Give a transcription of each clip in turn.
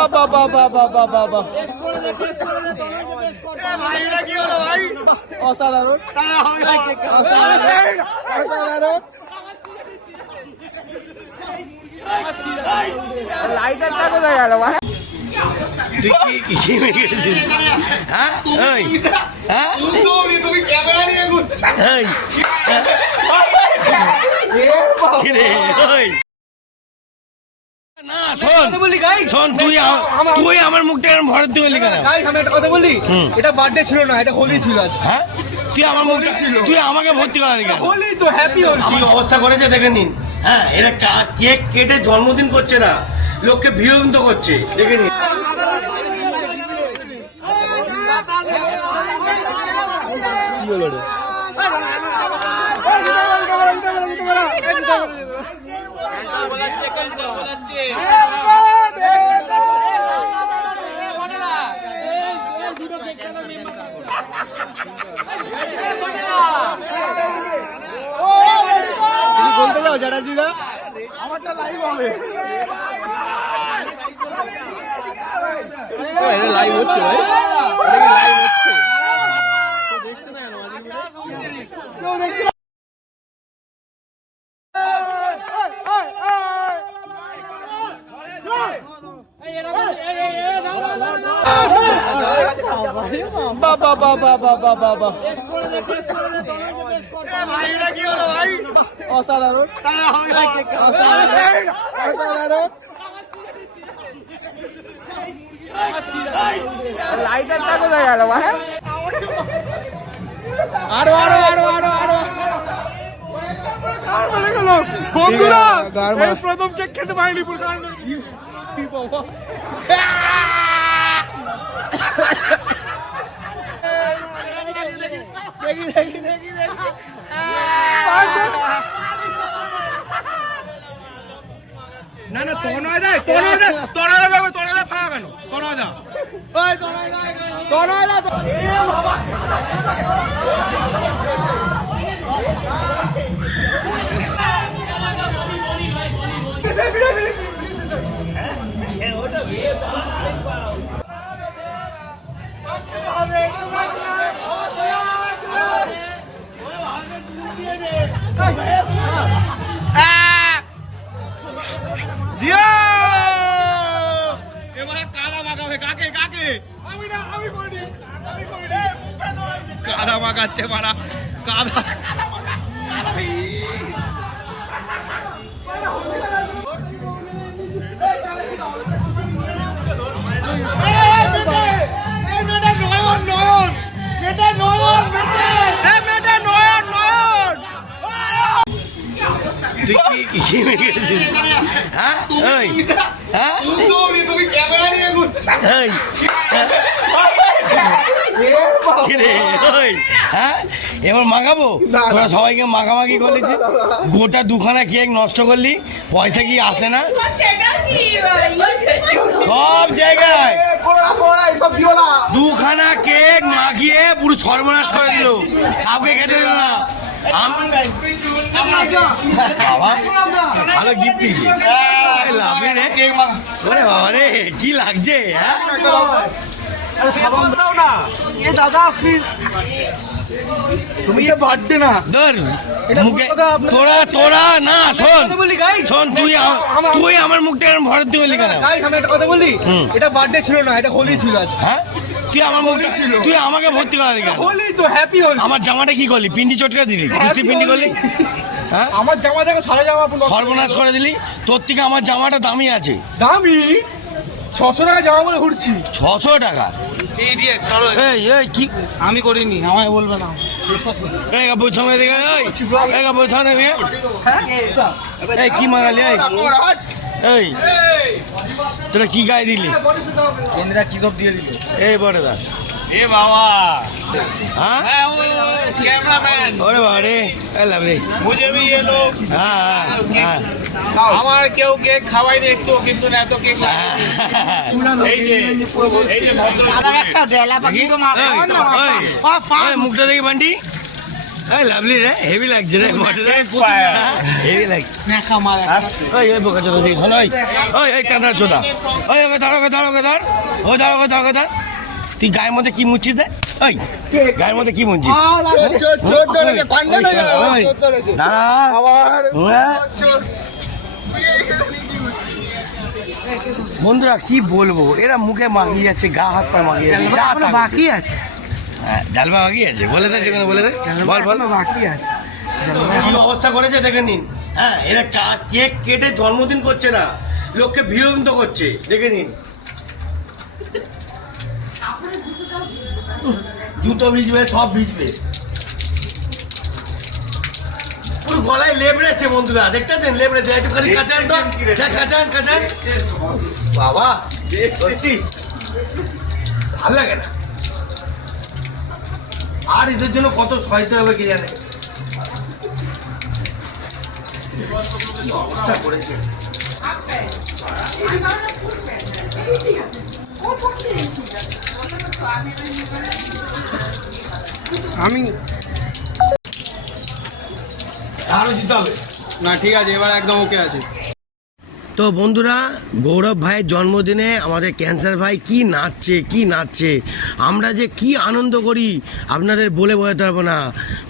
বাবা বাবা বাবা বাবা অসাধারণ লাইটারটা কোথায় গেল মানে তুই কি গেছিস? হ্যাঁ হ্যাঁ তুমি ক্যামেরা নিয়ে না শোন তুই আমার মুখটা ভরত দিয়ে গেলি কেন? আমি একটা কথা বলি, এটা বার্থডে ছিল না, এটা হোলি ছিল আজ। হ্যাঁ তুই আমার মুখটা তুই আমাকে ভর্তি করালি কেন? হোলি তো হ্যাপি হোলি। কি অবস্থা করেছে দেখে নিন। হ্যাঁ এরা কেক কেটে জন্মদিন করছে না, লোককে বিরোধিত করছে, দেখে নিন। বলতে যাও চ্যাটার্জিরা, আমারটা লাইভ হবে। লাইভ হচ্ছে ভাই, লাইভ হচ্ছে, দেখছে না কেন? বাবা বাবা বাবা বাবা অসাধারণ লাইটারটা কোথায় গেল মানে আরো আরো আরো আরো আরো বন্ধুরা প্রথম কেক খেতে পারিনি দেখি দেখি দেখি দেখি না না তনয় দা ফাঁকা কেন? তনয় দা কাদা মাখাচ্ছে মারা কাদা তুই কি গেছিস? হ্যাঁ হ্যাঁ তুমি ক্যামেরা নিয়ে হ্যাঁ এবার মাখাবো? তোরা সবাইকে মাখামাখি করলিছি, গোটা দুখানা কেক নষ্ট করলি, পয়সা কি আসে না? সব জায়গায় দুখানা কেক মাখিয়ে পুরো সর্বনাশ করে দিল, কাউকে খেতে দিল না। বাবা ভালো গিফট দিয়েছি, বাবা রে কি লাগছে? হ্যাঁ দাদা প্লিজ, তুমি বার্থডে না মুখে তোরা না শোন তুই আমার মুখটা ভরত দিয়ে গেলি কেন? আমি একটা কথা বলি, এটা বার্থডে ছিল না, এটা হোলি ছিল আজ। হ্যাঁ তুই আমার মুখটা তুই আমাকে ভর্তি করালি কেন? হোলি তো হ্যাপি হোলি। আমার জামাটা কি করলি? পিন্ডি চটকা দিলি, পিন্ডি করলি। হ্যাঁ আমার জামা দেখো, সারা জামা সর্বনাশ করে দিলি। তোর থেকে আমার জামাটা দামি আছে। দামি 600 টাকা জামা বলে ঘুরছি। 600 টাকা? এই কি আমি করিনি, আমায় বলবে না। এই কি মাগালি? এই তোরা কি গায়ে দিলি? কি সব দিয়ে দিল এই বড় দা এ বাবা হ্যাঁ कैमरामैन ওরে বাবা রে লাভলি मुझे भी ये लोग হ্যাঁ হ্যাঁ আমার কেউ কেক খাওয়াই দেখতো কিন্তু না এত কেক এই যে মুখটা দেখি বান্টি, লাভলি রে, হেভি লাগছে রে বডিটা, হেভি লাগছে। ওই বোকা চোদা দিস, ওই কাঁদা চোদা, ওই ওকে ধর, ওকে ধর, ওকে ধর, ও ধর, ওকে ধর, ওকে ধর। তুই গায়ের মধ্যে কি মুচ্ছিস রে? ওই গায়ের মধ্যে কি মুচ্ছিস? দাঁড়া। বন্ধুরা কি বলবো, এরা মুখে মাগিয়ে যাচ্ছে, গা হাত পা মাগিয়ে যাচ্ছে, বাকি আছে, হ্যাঁ জালবা মাগিয়ে আছে, বলে দে যেখানে, বলে দে, বল বল। বাকি আছে। কি অবস্থা করেছে দেখে নিন। হ্যাঁ, এরা কেক কেটে জন্মদিন করছে না, লোককে বিরক্ত করছে, দেখে নিন। জুতো ভিজবে, সব ভিজবে, পুরো গলায় লেবড়েছে বন্ধুরা, দেখতে পাচ্ছেন লেবড়েছে, একটু খালি কাঁচান তো, কাঁচান কাঁচান। বাবা সত্যি ভাল লাগে না, আর এদের জন্য কত সহায়তা হবে কে জানে। কি অবস্থা করেছে। আমি আরো দিতে হবে না, ঠিক আছে, এবার একদম ওকে আছে। তো বন্ধুরা, গৌরব ভাইয়ের জন্মদিনে আমাদের ক্যান্সার ভাই কি নাচছে, আমরা যে কি আনন্দ করি আপনাদের বলে বোঝাতে পারবো না।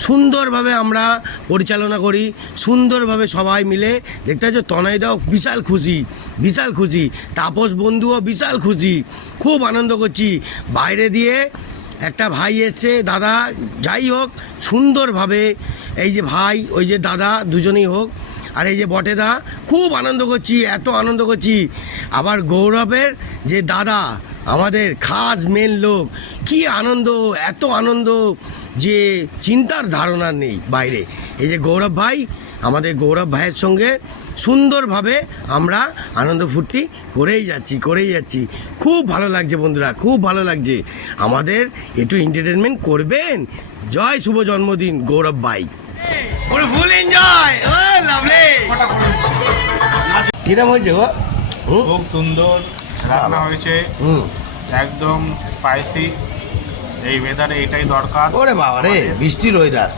সুন্দরভাবে আমরা পরিচালনা করি, সুন্দরভাবে সবাই মিলে, দেখতে পাচ্ছ তনয়দাও বিশাল খুশি, তাপস বন্ধুও বিশাল খুশি, খুব আনন্দ করছি। বাইরে দিয়ে একটা ভাই এসছে, দাদা, যাই হোক সুন্দরভাবে, এই যে ভাই, ওই যে দাদা, দুজনেই হোক, আর এই যে বটেদা, খুব আনন্দ করছি, এত আনন্দ করছি। আবার গৌরবের যে দাদা, আমাদের খাস মেন লোক, কি আনন্দ, এত আনন্দ যে চিন্তার ধারণা নেই বাইরে। এই যে গৌরব ভাই, আমাদের গৌরব ভাইয়ের সঙ্গে সুন্দরভাবে আমরা আনন্দ ফুর্তি করেই যাচ্ছি। খুব ভালো লাগছে বন্ধুরা, খুব ভালো লাগছে। আমাদের একটু এন্টারটেনমেন্ট করবেন। জয় শুভ জন্মদিন গৌরব ভাই, ওরে ফুল এনজয়, ও লাভলি। কিরম হয়েছে গো? খুব সুন্দর রান্না হয়েছে, একদম স্পাইসি। এই ওয়েদারে এটাই দরকার। ওরে বাবা রে, বৃষ্টির ওয়েদার,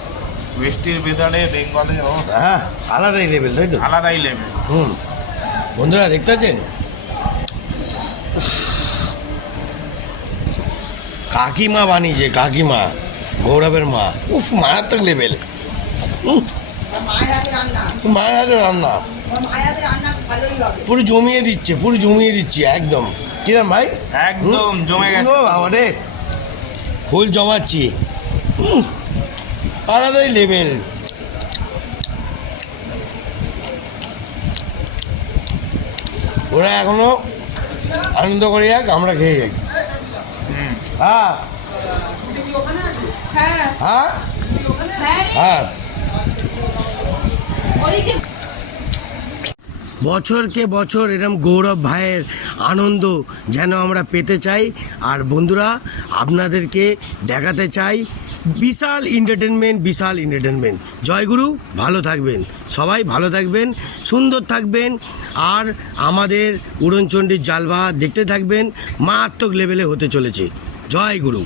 বৃষ্টির ওয়েদারে বেঙ্গলে হ্যাঁ আলাদাই লেভেল, তাই তো? আলাদাই লেভেল। বন্ধুরা দেখতে পাচ্ছেন, কাকিমা বানিয়েছে, কাকিমা, গৌরবের মা, উফ মারাত্মক লেভেল। মায়ের হাতে রান্না পুরো জমিয়ে দিচ্ছে একদম। কিরম ভাই? একদম জমে গেছে। বাবা রে, ফুল জমাচ্ছি, আলাদাই লেভেল। ওরা এখনো আনন্দ করে যাক, আমরা খেয়ে যাই। হ্যাঁ হ্যাঁ হ্যাঁ, বছরকে বছর এরম গৌরব ভাইয়ের আনন্দ যেন আমরা পেতে চাই। আর বন্ধুরা, আপনাদেরকে দেখাতে চাই বিশাল এন্টারটেনমেন্ট। জয়গুরু, ভালো থাকবেন, সবাই ভালো থাকবেন, সুন্দর থাকবেন, আর আমাদের উড়নচণ্ডীর জালবা দেখতে থাকবেন, মারাত্মক লেভেলে হতে চলেছে। জয় গুরু।